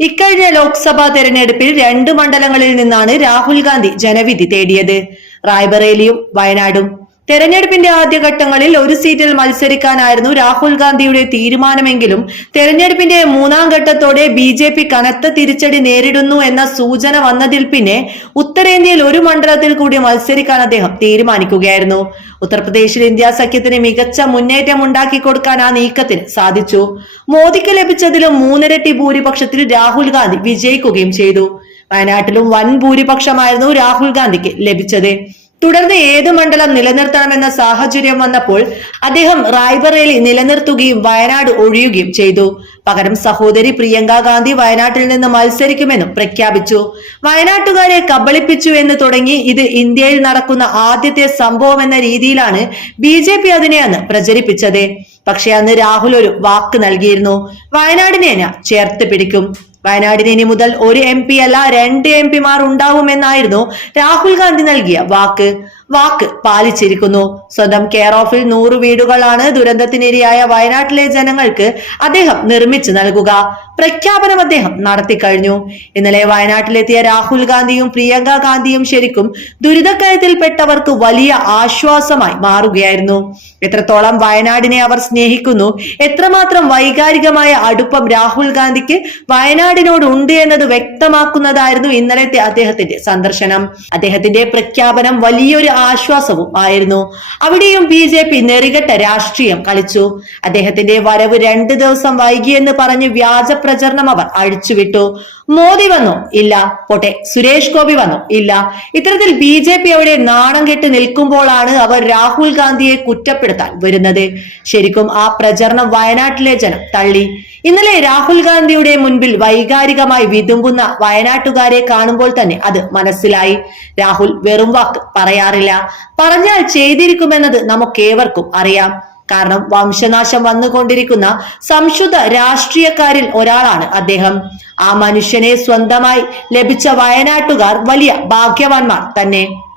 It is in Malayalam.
ഇക്കഴിഞ്ഞ ലോക്സഭാ തെരഞ്ഞെടുപ്പിൽ രണ്ട് മണ്ഡലങ്ങളിൽ നിന്നാണ് രാഹുൽ ഗാന്ധി ജനവിധി തേടിയത്. റായ്ബറേലിയും വയനാടും. തെരഞ്ഞെടുപ്പിന്റെ ആദ്യഘട്ടങ്ങളിൽ ഒരു സീറ്റിൽ മത്സരിക്കാനായിരുന്നു രാഹുൽ ഗാന്ധിയുടെ തീരുമാനമെങ്കിലും തെരഞ്ഞെടുപ്പിന്റെ മൂന്നാം ഘട്ടത്തോടെ ബി ജെ പി കനത്ത തിരിച്ചടി നേരിടുന്നു എന്ന സൂചന വന്നതിൽ പിന്നെ ഉത്തരേന്ത്യയിൽ ഒരു മണ്ഡലത്തിൽ കൂടി മത്സരിക്കാൻ അദ്ദേഹം തീരുമാനിക്കുകയായിരുന്നു. ഉത്തർപ്രദേശിൽ ഇന്ത്യ സഖ്യത്തിന് മികച്ച മുന്നേറ്റം ഉണ്ടാക്കി കൊടുക്കാൻ ആ നീക്കത്തിന് സാധിച്ചു. മോദിക്ക് ലഭിച്ചതിലും മൂന്നിരട്ടി ഭൂരിപക്ഷത്തിൽ രാഹുൽ ഗാന്ധി വിജയിക്കുകയും ചെയ്തു. വയനാട്ടിലും വൻ ഭൂരിപക്ഷമായിരുന്നു രാഹുൽ ഗാന്ധിക്ക് ലഭിച്ചത്. തുടർന്ന് ഏത് മണ്ഡലം നിലനിർത്തണമെന്ന സാഹചര്യം വന്നപ്പോൾ അദ്ദേഹം റായ്ബറേലി നിലനിർത്തുകയും വയനാട് ഒഴിയുകയും ചെയ്തു. പകരം സഹോദരി പ്രിയങ്ക ഗാന്ധി വയനാട്ടിൽ നിന്ന് മത്സരിക്കുമെന്നും പ്രഖ്യാപിച്ചു. വയനാട്ടുകാരെ കബളിപ്പിച്ചു എന്ന് തുടങ്ങി ഇത് ഇന്ത്യയിൽ നടക്കുന്ന ആദ്യത്തെ സംഭവം എന്ന രീതിയിലാണ് ബി ജെ പി അതിനെ അന്ന് പ്രചരിപ്പിച്ചത്. പക്ഷെ അന്ന് രാഹുൽ ഒരു വാക്ക് നൽകിയിരുന്നു. വയനാടിനേന ചേർത്ത് പിടിക്കും. വയനാടിന് ഇനി മുതൽ ഒരു എം പി അല്ല രണ്ട് എം പിമാർ ഉണ്ടാവുമെന്നായിരുന്നു രാഹുൽ ഗാന്ധി നൽകിയ വാക്ക്. വാക്ക് പാലിച്ചിരിക്കുന്നു. സ്വന്തം കെയർ ഓഫിൽ നൂറ് വീടുകളാണ് ദുരന്തത്തിനിരയായ വയനാട്ടിലെ ജനങ്ങൾക്ക് അദ്ദേഹം നിർമ്മിച്ചു നൽകുക. പ്രഖ്യാപനം അദ്ദേഹം നടത്തി കഴിഞ്ഞു. ഇന്നലെ വയനാട്ടിലെത്തിയ രാഹുൽ ഗാന്ധിയും പ്രിയങ്ക ഗാന്ധിയും ശരിക്കും ദുരിതക്കയത്തിൽപ്പെട്ടവർക്ക് വലിയ ആശ്വാസമായി മാറുകയായിരുന്നു. എത്രത്തോളം വയനാടിനെ അവർ സ്നേഹിക്കുന്നു എത്രമാത്രം വൈകാരികമായ അടുപ്പം രാഹുൽ ഗാന്ധിക്ക് വയനാടിനോട് ഉണ്ട് എന്നത് വ്യക്തമാക്കുന്നതായിരുന്നു ഇന്നലത്തെ അദ്ദേഹത്തിന്റെ സന്ദർശനം. അദ്ദേഹത്തിന്റെ പ്രഖ്യാപനം വലിയൊരു ആശ്വാസവും ആയിരുന്നു. അവിടെയും ബി ജെ പി നെറികെട്ട രാഷ്ട്രീയം കളിച്ചു. അദ്ദേഹത്തിന്റെ വരവ് രണ്ട് ദിവസം വൈകിയെന്ന് പറഞ്ഞ് വ്യാജ പ്രചരണം അവർ അഴിച്ചുവിട്ടു. മോദി വന്നു? ഇല്ല. പോട്ടെ. സുരേഷ് ഗോപി വന്നു? ഇല്ല. ഇത്തരത്തിൽ ബി ജെ പി അവിടെ നാണം കെട്ട് നിൽക്കുമ്പോഴാണ് അവർ രാഹുൽ ഗാന്ധിയെ കുറ്റപ്പെടുത്താൻ വരുന്നത്. ശരിക്കും ആ പ്രചരണം വയനാട്ടിലെ ജനം തള്ളി. ഇന്നലെ രാഹുൽ ഗാന്ധിയുടെ മുൻപിൽ വൈകാരികമായി വിതുമ്പുന്ന വയനാട്ടുകാരെ കാണുമ്പോൾ തന്നെ അത് മനസ്സിലായി. രാഹുൽ വെറും വാക്ക് പറയാറില്ല. പറഞ്ഞാൽ ചെയ്തിരിക്കുമെന്നത് നമുക്കേവർക്കും അറിയാം. കാരണം വംശനാശം വന്നുകൊണ്ടിരിക്കുന്ന സംശുദ്ധ രാഷ്ട്രീയക്കാരിൽ ഒരാളാണ് അദ്ദേഹം. ആ മനുഷ്യനെ സ്വന്തമായി ലഭിച്ച വയനാട്ടുകാർ വലിയ ഭാഗ്യവാന്മാർ തന്നെ.